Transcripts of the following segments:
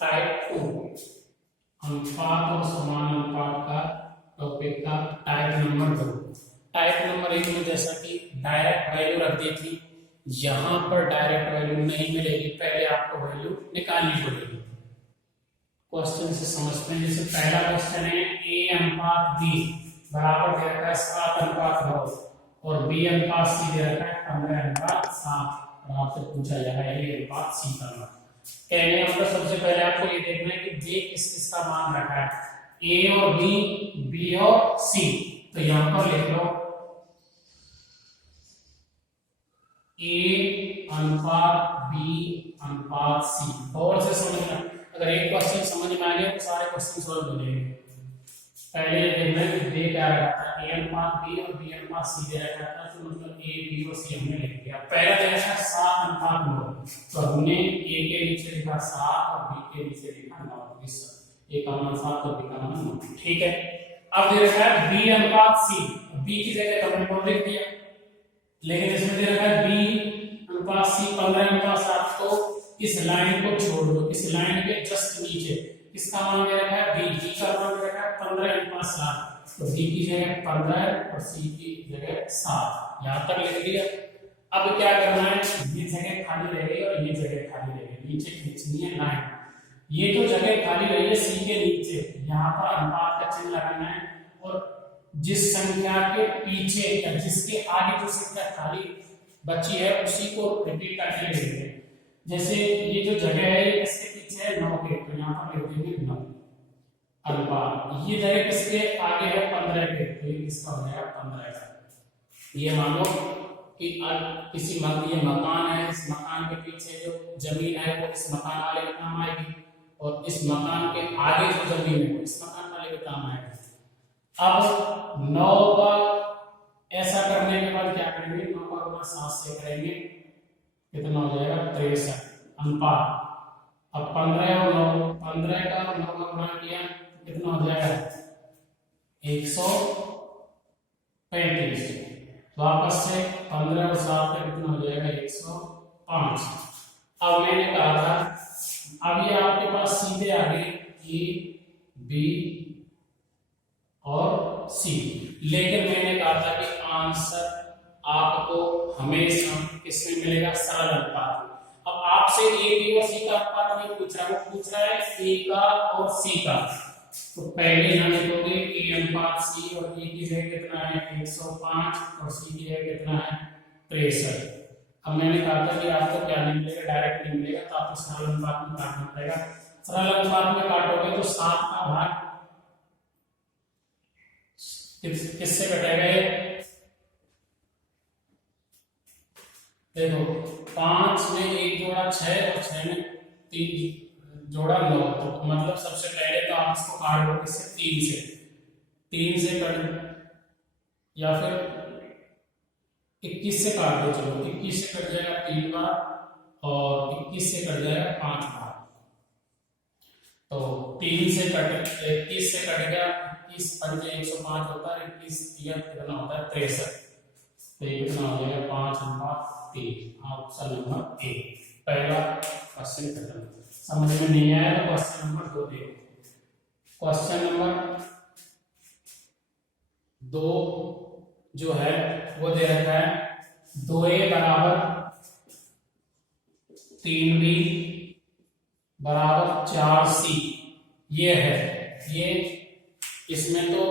Type 2 अनुपात और समान अनुपात का टॉपिक का टाइप नंबर 2। टाइप नंबर 1 में जैसा कि डायरेक्ट वैल्यू रख दी थी, यहां पर डायरेक्ट वैल्यू नहीं मिलेगी, पहले आपको वैल्यू निकालनी पड़ेगी। क्वेश्चन से समझते हैं। जैसे पहला क्वेश्चन है a अनुपात b बराबर दे रखा है 7 अनुपात 9 और b अनुपात c दे रखा है 15 अनुपात 7 और आपसे पूछा जाएगा a अनुपात c का मान। कहने का मतलब सबसे पहले आपको ये देखना है कि j किस किस का मान रखा है, a और b और c। तो यहां पर लिख लो a अनुपात b अनुपात c। गौर से समझना, अगर एक क्वेश्चन समझ में आ गया तो सारे क्वेश्चन सॉल्व हो जाएंगे। पहले देखना है कि b क्या रखा था, a अनुपात b और b अनुपात c दे रखा था, तो मतलब a b और c हमने लिख दिया। पहला दे रखा है 7 अनुपात 9, तो हमने a के नीचे लिखा 7 और b के नीचे लिखा 9। इस a का मान 7 और b का मान 9, ठीक है। अब दे रखा है b अनुपात c, b की जगह तो हमने 9 लिख दिया, लेकिन इसमें दे रखा है b अनुपात c 15 अनुपात 7, तो इस लाइन को छोड़ दो, इस लाइन के जस्ट नीचे किसका मान दे रखा है, b का मान दे रखा है 15 अनुपात 7, तो b की जगह 15 और c की जगह 7, यहां तक लिख दिया। अब क्या करना है, ये जगह खाली रह गई और ये जगह खाली रह गई, नीचे खींचनी है लाइन। ये जो जगह खाली रही है c के नीचे, यहाँ पर अनुपात का चिन्ह लगाना है और जिस संख्या के पीछे या जिसके आगे जो संख्या खाली बची है उसी को रिपीट करके लिख देंगे। जैसे ये जो जगह है इसके पीछे है 9 के, तो यहाँ पर लिख देंगे 9 अनुपात। ये जगह किसके आगे है 15 के, तो ये किसका हो जाएगा 15 का। ये मान लो कि किसी ये मकान है, इस मकान के पीछे जो जमीन है वो इस मकान वाले के काम आएगी और इस मकान के आगे जो जमीन है वो इस मकान वाले के काम आएगी। अब 9 का ऐसा करने के बाद क्या करेंगे, 9 का गुणा 7 से करेंगे, कितना हो जाएगा 63 अनुपात। अब 15 और 9, 15 का और 9 का गुणा किया कितना हो जाएगा 135। वापस से 15 और 7 का कितना हो जाएगा 105। अब मैंने कहा था, अब ये आपके पास सीधे आ गए ए बी और सी, लेकिन मैंने कहा था कि आंसर आपको हमेशा किसमें मिलेगा, सरल अनुपात। अब आपसे ए बी और सी का अनुपात नहीं पूछ रहा, वो पूछ रहा है ए का और सी का। तो पहले यहां लिखोगे ए अनुपात सी और ए की जगह कितना है 105 और सी की जगह कितना है 63। अब मैंने कहा था कि आपको क्या नहीं मिलेगा, डायरेक्ट नहीं मिलेगा, तो आपको सरल अनुपात में काटना पड़ेगा। सरल अनुपात में काटोगे तो 7 का भाग किससे कटेगा, देखो 5 में 1 जोड़ा 6 और 6 में 3 जोड़ा 9, तो मतलब सबसे पहले तो आप इसको काट दो किससे 3 से कट, या फिर 21 से काट दो। चलो 21 से कट जाएगा 3 बार और 21 से कट जाएगा 5 बार, तो 3 से कट 21 से कट गया, 21 पंजे 105 होता है, 21 3 कितना होता है 63, तो ये कितना हो जाएगा 5 अनुपात 3। ऑप्शन नंबर ए पहला क्वेश्चन खत्म। समझ में नहीं आया तो क्वेश्चन नंबर 2 देखो। क्वेश्चन नंबर 2 जो है वो दे रखा है 2a बराबर 3b बराबर 4c। ये है, ये इसमें तो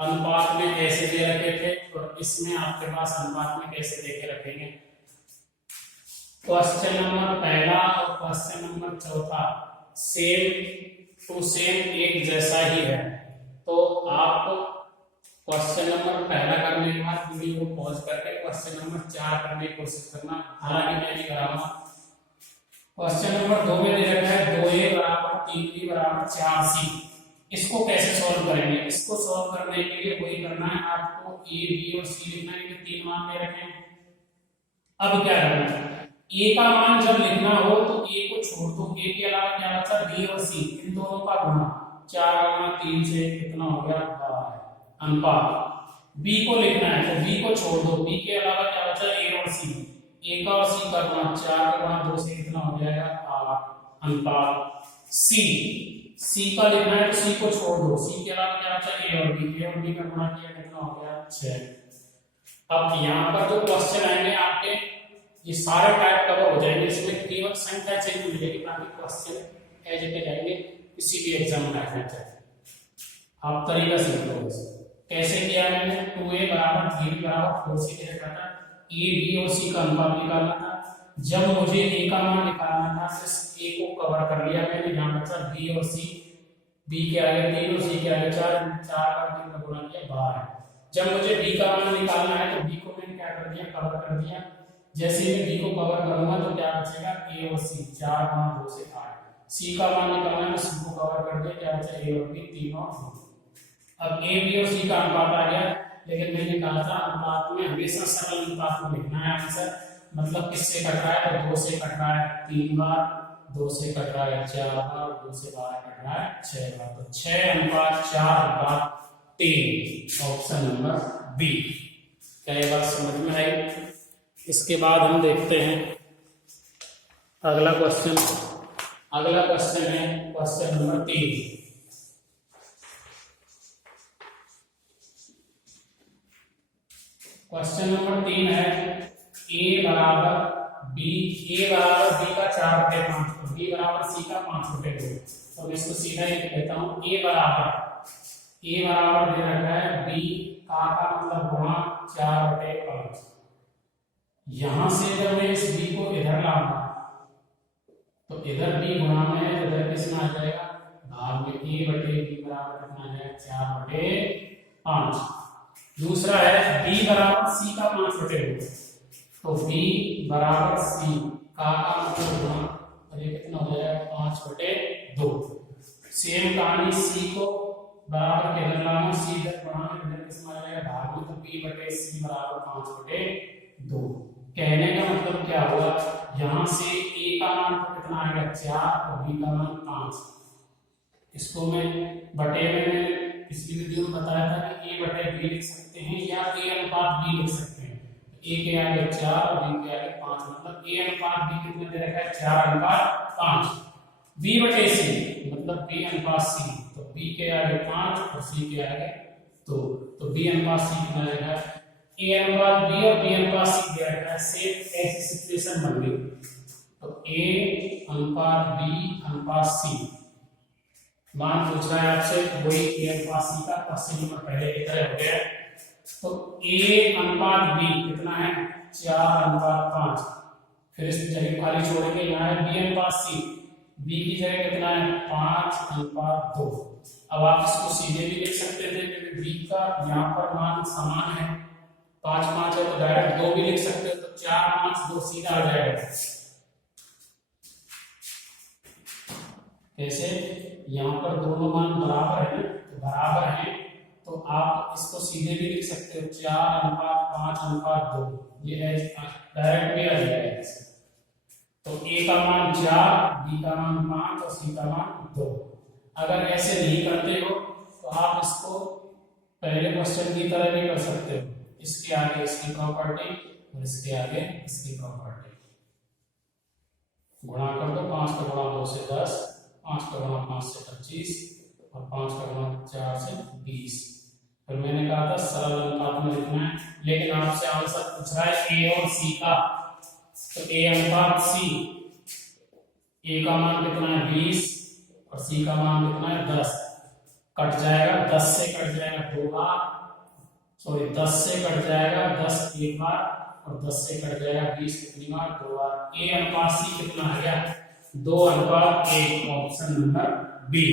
अनुपात में ऐसे दे रखे थे और इसमें आपके पास अनुपात में कैसे दे के रखेंगे। क्वेश्चन नंबर पहला और क्वेश्चन नंबर चौथा सेम टू सेम एक जैसा ही है, तो आप क्वेश्चन नंबर पहला करने के बाद वीडियो को पॉज करके क्वेश्चन नंबर 4 करने की कोशिश करना, हालांकि मैं नहीं कराऊंगा। क्वेश्चन नंबर 2 में दे रखा है 2a बराबर 3b बराबर 4c। इसको कैसे सॉल्व करेंगे, इसको सॉल्व करने के लिए वही करना है, आपको a b और c लिखना है, कि 3 मान दे रखे हैं। अब क्या करना है, a का मान जब लिखना हो तो a को छोड़ दो, a के अलावा क्या बचा b और c, इन दोनों का गुणा, 4 का गुणा 3 से कितना हो गया 12 अनुपात। b को लिखना है तो b को छोड़ दो, b के अलावा क्या बचा a और c, a का और c का गुणा, 4 का गुणा 2 से कितना हो जाएगा 8 अनुपात। सी, सी का लिखना है तो सी को छोड़ दो, सी के अलावा क्या बचा ए और बी का गुणा किया कितना हो गया 6। अब यहाँ पर जो क्वेश्चन आएंगे आपके ये सारे टाइप कवर हो जाएंगे, इसमें केवल संख्या चेंज हो जाएगी, बाकी क्वेश्चन एज इट इज आएंगे किसी भी एग्जाम में आना चाहिए। आप तरीका सीख लो कैसे किया मैंने, 2a बराबर 3b बराबर 4c दे रखा था, ए बी और सी का अनुपात निकालना था। जब मुझे ए का मान निकालना था सिर्फ ए को कवर कर लिया मैंने, यहाँ बचा बी और सी, बी के आगे 3 और सी के आगे 4, 4 का 3 का गुणा किया 12। जब मुझे बी का मान निकालना है तो बी को मैंने क्या कर दिया, कवर कर दिया। जैसे मैं बी को कवर करूंगा तो क्या बचेगा ए और सी, 4 गुणा 2 से 8। सी का मान निकालना है तो सी को कवर कर दिया, क्या बचा ए और बी 3 और 2। अब ए बी और सी का अनुपात आ गया, लेकिन मैंने कहा था अनुपात में हमेशा सरल अनुपात को लिखना है आंसर, मतलब किससे कट रहा है तो 2 से कट रहा है 3 बार, 2 से कट रहा है 4 बार, 2 से बाहर कट रहा है 6 बार, तो 6:4:3 ऑप्शन नंबर बी। क्या ये बात समझ में आई? इसके बाद हम देखते हैं अगला क्वेश्चन। अगला क्वेश्चन है क्वेश्चन नंबर 3। क्वेश्चन नंबर 3 है a बराबर b, a बराबर b का 4/5 और b बराबर c का 5/2। तो मैं इसको सीधा ही कहता हूँ a बराबर दे रखा है b का मतलब गुणा 4/5। यहां से जब मैं इस b को इधर लाऊंगा तो इधर b गुणा में है, इधर किस में आ जाएगा भाग में, a/b बराबर कितना आ जाएगा 4/5। दूसरा है b बराबर c का 5/2, तो b बराबर c का मतलब गुणा, और ये कितना हो जाएगा 5/2। सेम कहानी c को बराबर के इधर लाना, c इधर गुणा में इधर किस में आ जाएगा भाग में, तो b/c बराबर 5/2। कहने का मतलब क्या हुआ, यहां से a का मान तो कितना आएगा 4 और b का मान 5। इसको मैं बटे में पिछली वीडियो में बताया था कि a/b लिख सकते हैं या a/b लिख सकते हैं। a के आगे 4 और b के आगे 5, मतलब a/b कितना दे रखा है 4/5। b/c मतलब b/c, तो b के आगे 5 और c के आगे 2, तो b/c कितना रहेगा a/b और b/c दे रखा है। सेम ऐसी सिचुएशन बन गई, तो a/b/c मान पूछ रहा है आपसे, वही a/c का क्वेश्चन नंबर पहले की तरह हो गया। तो a/b कितना है 4/5, फिर इस जगह खाली छोड़ेंगे, यहाँ है b/c, b की जगह कितना है 5/2। अब आप इसको सीधे भी लिख सकते थे क्योंकि b का यहाँ पर मान समान है, 5 है तो डायरेक्ट 2 भी लिख सकते हो, तो 4/5 2 सीधा आ जाएगा। कैसे, यहाँ पर दोनों मान बराबर है, तो बराबर है तो आप इसको सीधे भी लिख सकते हो 4/5/2, ये डायरेक्ट भी आ जाएगा। तो a का मान 4, b का मान 5 और c का मान 2। अगर ऐसे नहीं करते हो तो आप इसको पहले क्वेश्चन की तरह भी कर सकते हो, इसके आगे इसकी प्रॉपर्टी और इसके आगे इसकी प्रॉपर्टी, गुणा कर दो, 5 का गुणा 2 से 10, 5 का गुणा 5 से 25 और 5 का गुणा 4 से 20। फिर मैंने कहा था सरल अनुपात में लिखना है, लेकिन आपसे आंसर पूछ रहा है a और c का, तो a/c, a का मान कितना है 20 और c का मान कितना है 10। कट जाएगा, 10 से कट जाएगा 2 बार, सॉरी 10 से कट जाएगा 10 एक बार, और 10 से कट जाएगा 20 कितनी बार 2 बार। a/c कितना आ गया 2/1, ऑप्शन नंबर बी।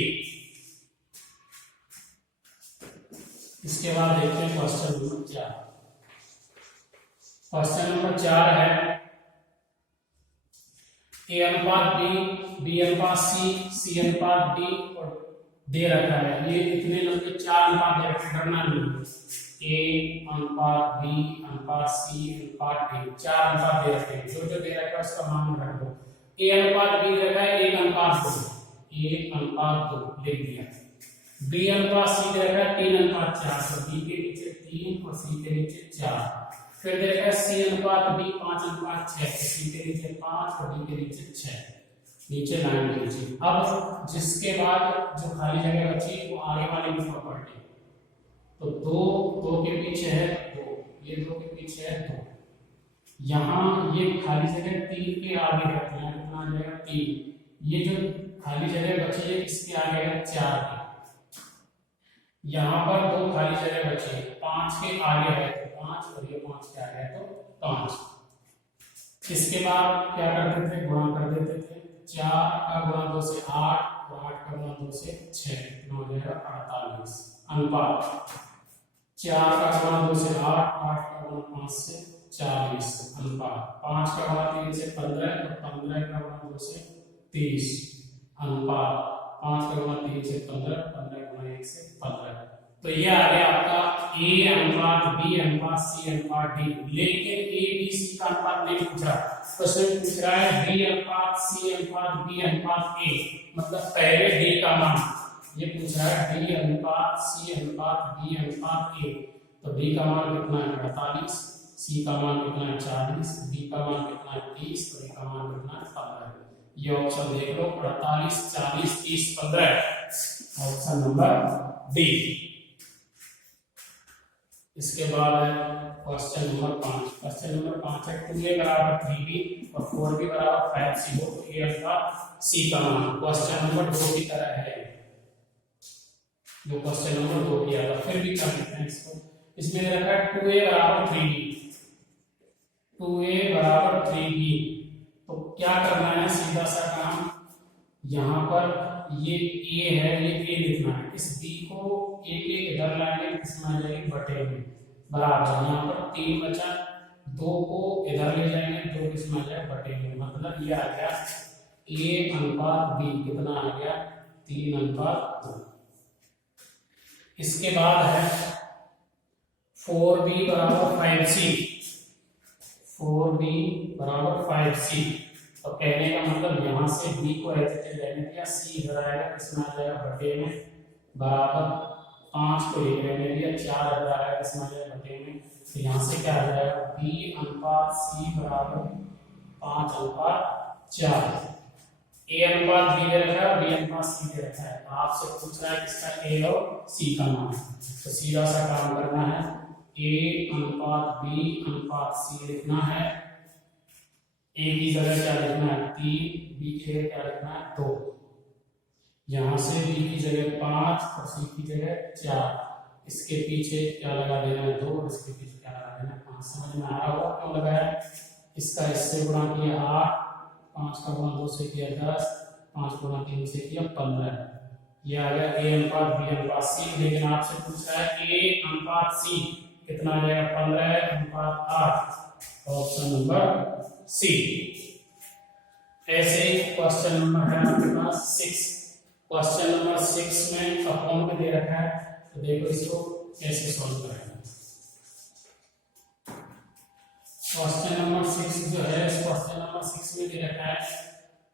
इसके बाद देखते हैं क्वेश्चन नंबर 4। क्वेश्चन नंबर 4 है a/b, b/c, c/d और दे रखा है, ये इतने लंबे 4 अनुपात दे रखे, करना नहीं, a/b/c/d 4 अनुपात दे रखे हैं, जो जो दे रखा है उसका मान रख दो। a/b रखा है 1/2, 1/2 लिख दिया। b/c दे रखा है 3/4, तो b के नीचे 3 और c के नीचे 4। फिर दे रखा है c/d 5/6, तो c के नीचे 5 और d के नीचे 6। नीचे लाइन लीजिए। अब जिसके बाद जो खाली जगह बची वो आगे वाले की प्रॉपर्टी, तो दो दो के पीछे है दो, ये दो के पीछे है दो, यहाँ ये खाली जगह 3 के आगे है, तो यहाँ कितना आ जाएगा 3, ये जो खाली जगह बची है इसके आगे है 4 के, यहाँ पर दो खाली जगह बची है 5 के आगे है तो 5, और ये 5 के आगे है तो 5। इसके बाद क्या करते थे, गुणा कर देते थे, 4 का गुणा 2 से 8 और 8 का गुणा 2 से 6, कितना हो जाएगा 48। अनुपात 4 का गुणा 2 से 8, 8 का गुणा 5 से 40, अनुपात 5 का गुणा 3 से 15 और 15 का गुणा 2 से 30, अनुपात 5 का गुणा 3 से 15, 15 गुणा 1 से 15। तो ये आ गया आपका A अनुपात B अनुपात C अनुपात D। लेकिन A B C का अनुपात नहीं पूछ रहा, क्वेश्चन पूछ रहा है B अनुपात C अनुपात B अनुपात A, मतलब पहले D का मान, ये पूछ रहा है D अनुपात C अनुपात B अनुपात A। तो D का मान कितना है 48, C का मान कितना है 40, D का मान कितना है 30, और A का मान कितना है 15। ये ऑप्शन देख लो 48, 40, 30, 15, ऑप्शन नंबर डी। इसके बाद है क्वेश्चन नंबर 5। क्वेश्चन नंबर 5 है 2a बराबर 3b और 4b बराबर 5c हो, तो a अथवा c का मान क्वेश्चन नंबर 2 की तरह है, जो क्वेश्चन नंबर 2 किया था। फिर भी कर लेते हैं इसको। इसमें रखा है 2a बराबर 3b, 2a बराबर 3b, तो क्या करना है, सीधा सा काम, यहाँ पर ये a है, ये a लिखना है, इस b को a के इधर लाएंगे, किसमें आ जाएगी बटे में, बराबर यहाँ पर 3 बचा, 2 को इधर ले जाएंगे, 2 किसमें आ जाएगा बटे में, मतलब ये आ गया a अनुपात b, कितना आ गया 3 अनुपात 2। इसके बाद है 4b बराबर 5c, 4b बराबर 5c, तो कहने का मतलब यहाँ से b को ऐसे रहने दिया, c इधर आएगा, किसमें आ जाएगा बटे में, बराबर 5 को ये रहने दिया, 4 इधर आएगा, किसमें आ जाएगा बटे में, तो यहाँ से क्या आ जाएगा b अनुपात c बराबर 5 अनुपात 4। a अनुपात b दे रखा है, b अनुपात c दे रखा है, तो आपसे पूछ रहा है किसका a और c का मान, तो सीधा सा काम करना है, a अनुपात b अनुपात c लिखना है, a की जगह क्या लिखना है 3, b की जगह क्या लिखना है 2, यहाँ से b की जगह 5 और c की जगह 4, इसके पीछे क्या लगा देना है 2 और इसके पीछे क्या लगा देना है 5। समझ में आ रहा होगा क्यों लगाया, इसका इससे गुणा किया 8, 5 का गुणा 2 से किया 10, 5 गुणा 3 से किया 15, ये आ गया a अनुपात b अनुपात c। लेकिन आपसे पूछ रहा है a अनुपात c कितना आ जाएगा 15 अनुपात 8, ऑप्शन नंबर सी। ऐसे क्वेश्चन नंबर है आपके पास 6। क्वेश्चन नंबर 6 में अपॉन में दे रखा है, तो देखो इसको कैसे सॉल्व करेंगे। क्वेश्चन नंबर 6 जो है, इस क्वेश्चन नंबर 6 में दे रखा है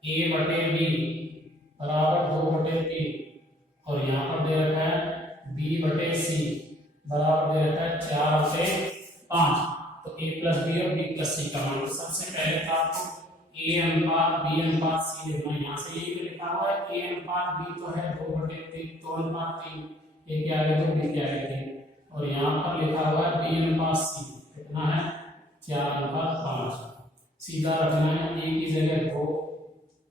a बटे b बराबर 2 बटे 3, और यहाँ पर दे रखा है b बटे c बराबर दे रखा है 4 बटे 5, तो a प्लस बी और b प्लस सी का मान। सबसे पहले तो आपको a अनुपात b अनुपात c लिखना है, यहाँ से ये भी लिखा हुआ है a अनुपात b तो है 2 बटे 3, 2 अनुपात 3, a के आगे 2 b के आगे 3, और यहाँ पर लिखा हुआ है b अनुपात c कितना है 4 अनुपात 5। सीधा रखना है, a की जगह 2,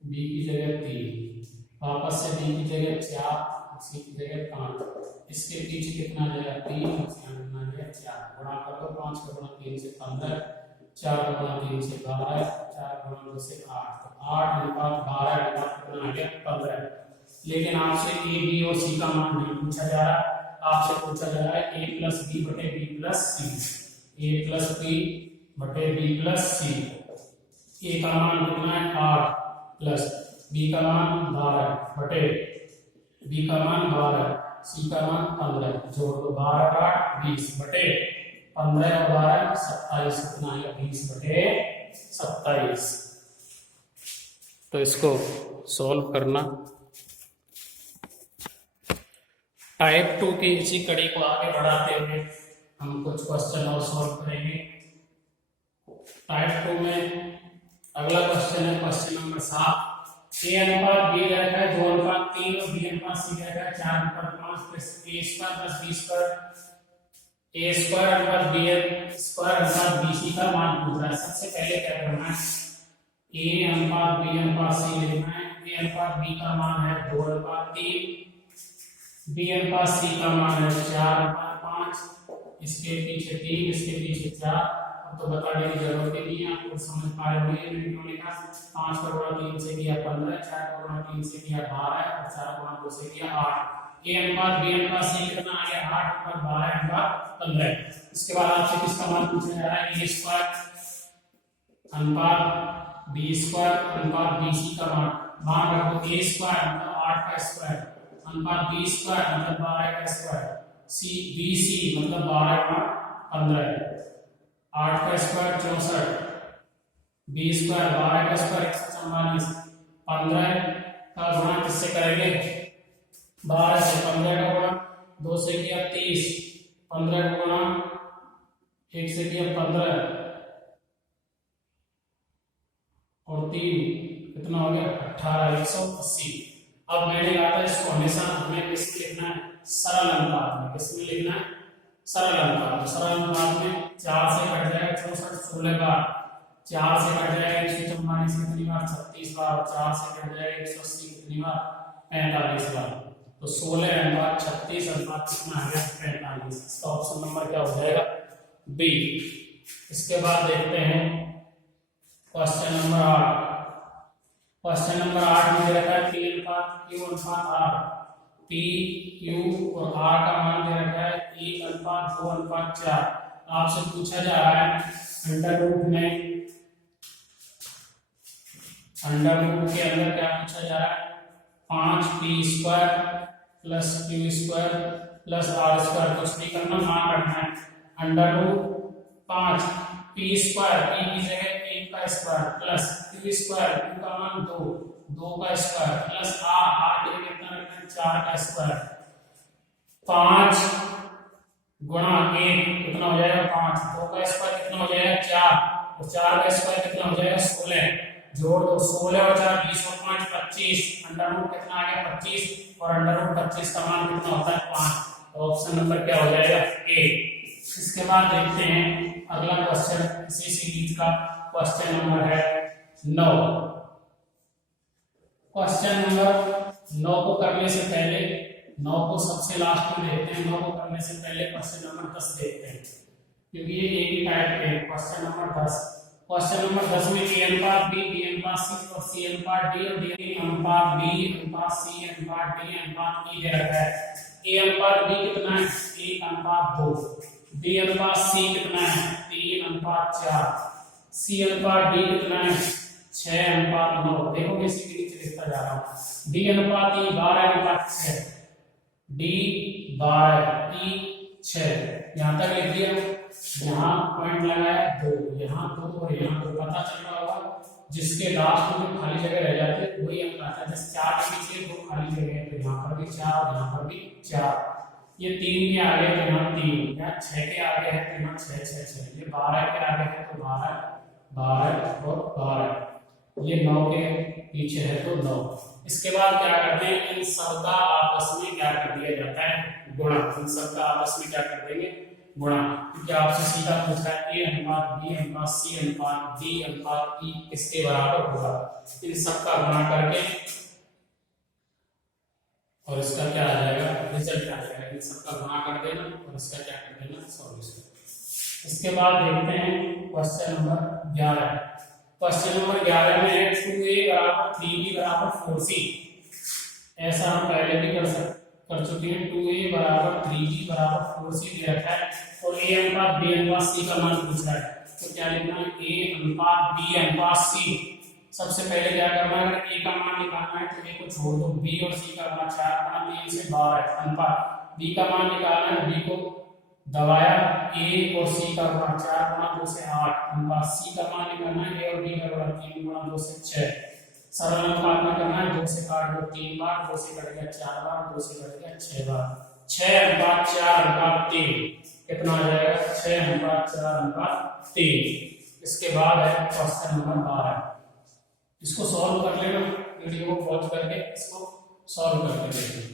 b की जगह 3, वापस से b की जगह 4, c की जगह 5, इसके पीछे कितना आ जाएगा 3, और कितना आ जाएगा 4, गुणा कर दो, 5 का गुणा 3 से 15, 4 का गुणा 3 से 12, 4 गुणा 2 से 8, तो 8 अनुपात 12 अनुपात कितना आ गया 15। लेकिन आपसे a b और c का मान नहीं पूछा जा रहा, आपसे पूछा जा रहा है a प्लस b बटे b plus c, a plus b बटे b प्लस c। a का मान कितना है 8 प्लस b का मान 12 बटे b का मान 12, c का मान 15, जोड़ दो 12 8 20 बटे 15 और 12 27, कितना आएगा 20 बटे 27। तो इसको सॉल्व करना। टाइप 2 की इसी कड़ी को आगे बढ़ाते हुए हम कुछ क्वेश्चन और सॉल्व करेंगे। टाइप 2 में अगला क्वेश्चन है क्वेश्चन नंबर 7। ए अनुपात बी दे रखा है 2:3 और बी अनुपात सी दे रखा है 4:5 प्लस ए स्क्वायर प्लस बी स्क्वायर ए स्क्वायर अनुपात बी स्क्वायर अनुपात बी सी का मान पूछ रहा है। सबसे पहले क्या करना है, ए अनुपात बी अनुपात सी लिखना है। ए अनुपात बी का मान है 2:3, बी अनुपात सी का मान है 4:5, इसके पीछे 3 इसके पीछे 4। अब तो बताने की जरूरत ही नहीं है, आपको समझ पा रहे होंगे मिनटों का। 5 का गुणा 3 से किया 15, 4 का गुणा 3 से किया 12 और 4 गुणा 2 से किया 8। ए अनुपात बी अनुपात सी कितना आ गया 8 अनुपात 12 अनुपात 15। इसके बाद आपसे किसका मान पूछा जा रहा है, ए स्क्वायर अनुपात बी स्क्वायर अनुपात बी सी का मान रखो। ए स्क्वायर मतलब 8 का स्क्वायर अनुपात बी स्क्वायर मतलब 12 का स्क्वायर सी बी सी मतलब 12 का 15। 8 का स्क्वायर 64, बी स्क्वायर 12 का स्क्वायर 144, 15 का गुणा किससे करेंगे 12 से, 15 का गुणा 2 से किया 30, 15 का गुणा 1 से किया 15 और 3 कितना हो गया 18, 180। अब मैंने कहा था इसको हमेशा हमें किसमें लिखना है, सरल अनुपात में। किसमें लिखना है, सरल अनुपात। सरल अनुपात में 4 से कट जाएगा 64, 16 बार, 4 से कट जाएगा 144 कितनी बार 36 बार, 4 से कट जाएगा 180 कितनी बार 45 बार। तो 16 अनुपात 36 अनुपात कितना आ गया 45। इसका ऑप्शन नंबर क्या हो जाएगा बी। इसके बाद देखते हैं क्वेश्चन नंबर 8। क्वेश्चन नंबर 8 में दे रखा है पी अनुपात क्यू अनुपात आर। पी क्यू और आर का मान दे रखा है 1:2:4। आपसे पूछा जा रहा है अंडर रूट के अंदर क्या पूछा जा रहा है 5p² plus Q square plus R square. कुछ नहीं करना, मान रखना है under root 5 p square, p की जगह 1 का square plus Q square, Q का मान 2 का स्क्वायर प्लस आर की जगह कितना रखना है 4 का स्क्वायर। 5 गुणा 1 कितना हो जाएगा 5, 2 का स्क्वायर कितना हो जाएगा 4 और 4 का स्क्वायर कितना हो जाएगा 16। जोड़ दो 16 और 4 20 और 5 25। अंडर रूट कितना आ गया 25 और अंडर रूट 25 का मान कितना होता है 5। तो ऑप्शन नंबर क्या हो जाएगा ए। इसके बाद देखते हैं अगला क्वेश्चन इसी सीरीज का क्वेश्चन नंबर है 9। क्वेश्चन नंबर 9 को करने से पहले 9 को सबसे लास्ट में देखते हैं। 9 को करने से पहले क्वेश्चन नंबर 10 देखते हैं क्योंकि ये एक ही टाइप के हैं। Question number 10। क्वेश्चन नंबर 10 में ए अनुपात बी, बी अनुपात सी और सी अनुपात डी और डी अनुपात बी अनुपात सी अनुपात डी अनुपात ई दे रखा है। ए अनुपात बी कितना है 1:2, बी अनुपात सी कितना है 3:4, सी अनुपात डी कितना है 6:9। देखो इसी के नीचे लिखता जा रहा हूं। डी अनुपात ई 12:6, डी बाय ई 6। यहां तक लिख दिया, यहाँ पॉइंट लगाया 2, यहाँ 2 और यहाँ 2। पता चल रहा होगा जिसके लास्ट में खाली जगह रह जाती है वही अंक आता है। जैसे 4 के पीछे 2 खाली जगह है तो यहाँ पर भी 4 और यहाँ पर भी 4। ये 3 के आगे तो यहाँ 3, यहाँ 6 के आगे है तो यहाँ 6 6 6। ये 12 के आगे है तो 12 12 और 12। ये 9 के पीछे है तो 9। इसके बाद क्या करते हैं, इन सबका आपस में क्या कर दिया जाता है गुणा। इन सबका आपस में क्या कर देंगे गुणा, क्योंकि आपसे सीधा पूछा है ए अनुपात बी अनुपात सी अनुपात डी अनुपात ई किसके बराबर होगा। इन सबका गुणा करके और इसका क्या आ जाएगा रिजल्ट आ जाएगा। इन सबका गुणा कर देना और इसका क्या कर देना सॉल्यूशन। इसके बाद देखते हैं क्वेश्चन नंबर 11। क्वेश्चन नंबर 11 में है 2a बराबर 3b बराबर 4c। ऐसा हम पहले भी कर चुके हैं। 2a बराबर 3b बराबर 4c दे रखा है और a अनुपात b अनुपात c का मान पूछ रहा है। तो क्या लिखना है a अनुपात b अनुपात c। सबसे पहले क्या करना है, अगर a का मान निकालना है तो a को छोड़ दो, b और c का मान 4 से 12 अनुपात b का मान निकालना है, b को दबाया a और c का मान 4 से 8 अनुपात c का मान निकालना है, a और b का मान 3 से 6। सरल अनुपात में करना है, 2 से काट दो 3 बार, 2 से कट गया 4 बार, 2 से कट गया 6 बार। 6:4:3 कितना आ जाएगा 6:4:3। इसके बाद है क्वेश्चन नंबर 12। इसको सॉल्व कर लेना। वीडियो को पॉज करके इसको सॉल्व कर लेते हैं।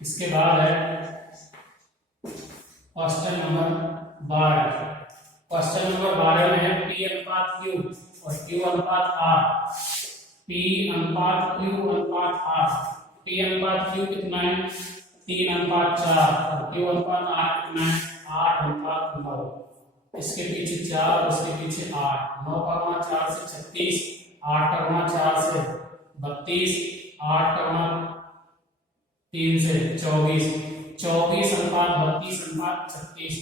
इसके बाद है क्वेश्चन नंबर 12। क्वेश्चन नंबर 12 में है P अनुपात Q और Q अनुपात R। P अनुपात Q अनुपात R। P अनुपात Q कितना है 3 अनुपात 4 और Q अनुपात R कितना है 8 अनुपात 9। इसके पीछे 4, उसके पीछे 8। 9 का गुणा 4 से 36, 8 का गुणा 4 से 32, 8 का गुणा 3 से 24, 24 अनुपात 32 अनुपात 36।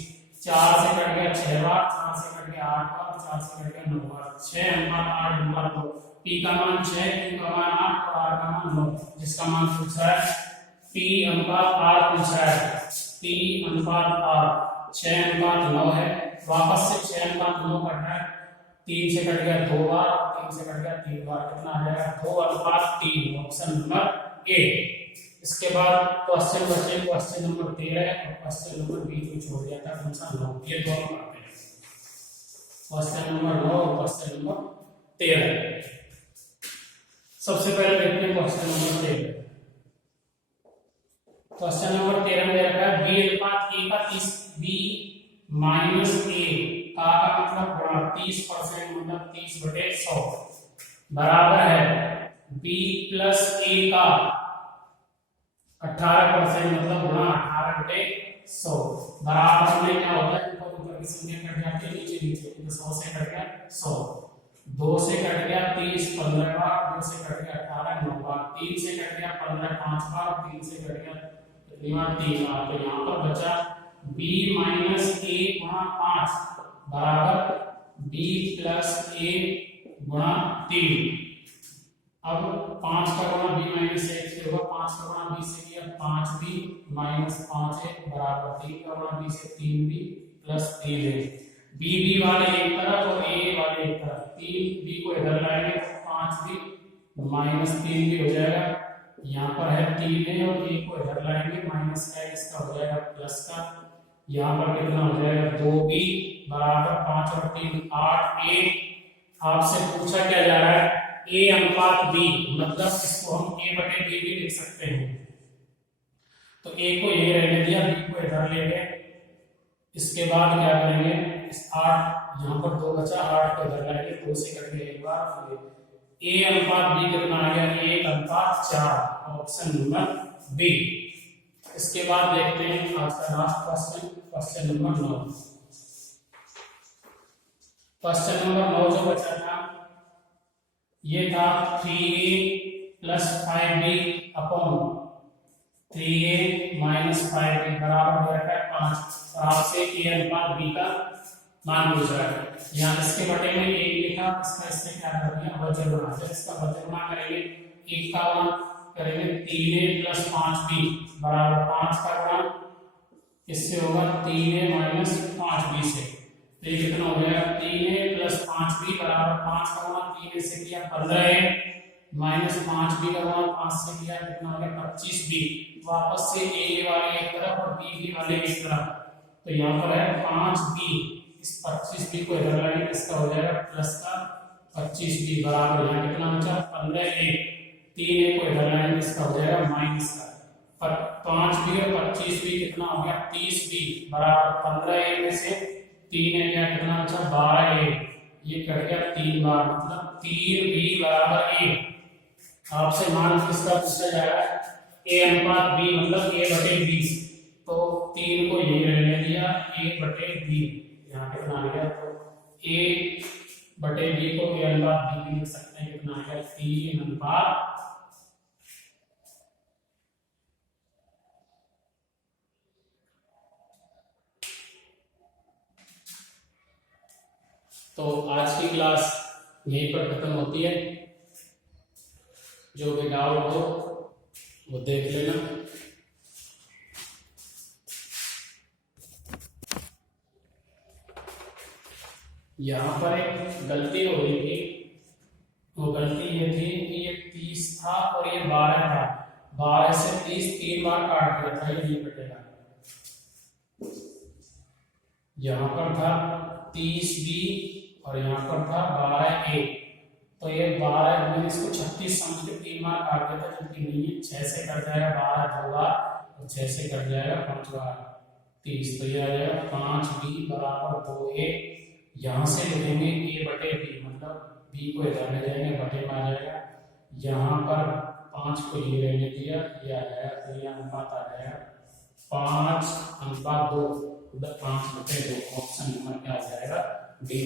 4 से कट गया 6 बार, 4 से कट गया 8 बार, 4 से कट गया 9 बार। 6 अनुपात 8 अनुपात 9। P का मान 6, Q का मान 8 और R का मान 9। जिसका मान पूछा है P अनुपात R पूछा है। P अनुपात R 6 अनुपात 9 है। वापस से 6 अनुपात 9 कट रहा है। 3 से कट गया 2 बार, 3 से कट गया 3 बार। कितना आ जाएगा 2 अनुपात 3। Option number A. इसके बाद क्वेश्चन बचे क्वेश्चन नंबर 13 और क्वेश्चन नंबर 20 को छोड़ दिया था। कौन सा 9? ये दोनों करते हैं। क्वेश्चन नंबर 9 और क्वेश्चन नंबर 13। सबसे पहले देखते हैं क्वेश्चन नंबर 13। क्वेश्चन नंबर 13 में रखा है b अनुपात a का 30, b माइनस a का मतलब गुणा 30% मतलब 30/100 बराबर है b प्लस a का 18% मतलब गुणा 18/100 बराबर में क्या होता है ऊपर ऊपर की संख्या कट जाती है, नीचे नीचे। तो 100 से कट गया 100, 2 से कट गया 30 15 बार, 2 से कट गया 18 9 बार, 3 से कट गया 15 5 बार, 3 से कट गया 3 बार। तो यहाँ पर बचा b माइनस a गुणा 5 बराबर b प्लस a गुणा 3। अब 5 का गुणा b माइनस 1 से होगा, 5 का गुणा b से किया 5b माइनस 5a बराबर 3 का गुणा b से 3b प्लस 3a। b वाले एक तरफ और a वाले एक तरफ। 3b को इधर लाएंगे तो 5b माइनस 3b हो जाएगा। यहाँ पर है 3a और a को इधर लाएंगे माइनस का, इसका हो जाएगा प्लस का। यहाँ पर कितना हो जाएगा 2b बराबर 5 और 3 8a। आपसे पूछा क्या जा रहा है a अनुपात b, मतलब इसको हम a/b भी लिख सकते हैं। तो a को ये रहने दिया, b को इधर ले गए। इसके बाद क्या करेंगे इस 8 यहाँ पर 2 बचा, 8 को इधर लाएंगे, 2 से करके एक बार a अनुपात b कितना आ गया 1 अनुपात 4। Option number B. इसके बाद देखते हैं आज का last question, question number 9। Question number 9 जो बचा था ये था 3a plus 5b upon 3a minus 5b बराबर हो रखा है 5। और आपसे a अनुपात b का मान पूछ रहा है। यहाँ इसके बटे में a लिखा, इसका इससे क्या कर दिया वजन गुणा। जब इसका वजन गुणा करेंगे 1 का गुणा करेंगे 3a प्लस 5b बराबर 5 का गुणा इससे होगा 3a माइनस 5b से। तो ये कितना हो जाएगा 3a प्लस 5b बराबर 5 का गुणा 3a से किया 15a माइनस 5b का गुणा 5 से किया कितना हो गया 25b। वापस से a वाले एक तरफ और b वाले एक तरफ। तो यहाँ पर है 5b, इस 25b को इधर लाएंगे, इसका हो जाएगा प्लस का 25b बराबर यहाँ कितना बचा 15a। 3a को इधर लाएंगे, इसका हो जाएगा माइनस का 5b और 25b कितना हो गया 30b बराबर 15a में से 3a गया कितना बचा 12a। ये कट गया 3 बार मतलब 3b बराबर a। आपसे मान किसका पूछा जा रहा है a अनुपात b मतलब a/b। तो 3 को ये रहने दिया a/b। यहाँ कितना आ गया तो a/b को a अनुपात b भी लिख सकते हैं। कितना आ गया 3 अनुपात। तो आज की क्लास यहीं पर खत्म होती है। जो भी डाउट हो वो देख लेना। यहाँ पर एक गलती हो रही थी, वो गलती ये थी कि ये 30 था और ये 12 था। 12 से 30 3 बार काट दिया था, ये नहीं कटेगा। यहाँ पर था 30b और यहाँ पर था 12a। तो ये 12 है, मैंने इसको 36 समझ के 3 मार्क काट दिया था, जबकि नहीं है। 6 से कट जाएगा 12 2 बार, और 6 से कट जाएगा 5 बार 30, तो ये आ जाएगा 5b बराबर 2a। यहाँ से लिखेंगे a बटे b, मतलब b को इधर ले जाएंगे, बटे में आ जाएगा। यहाँ पर 5 को ये रहने दिया, ये आ जाएगा, तो ये अनुपात आ जाएगा 5:2, 5/2। ऑप्शन नंबर क्या हो जाएगा, डी।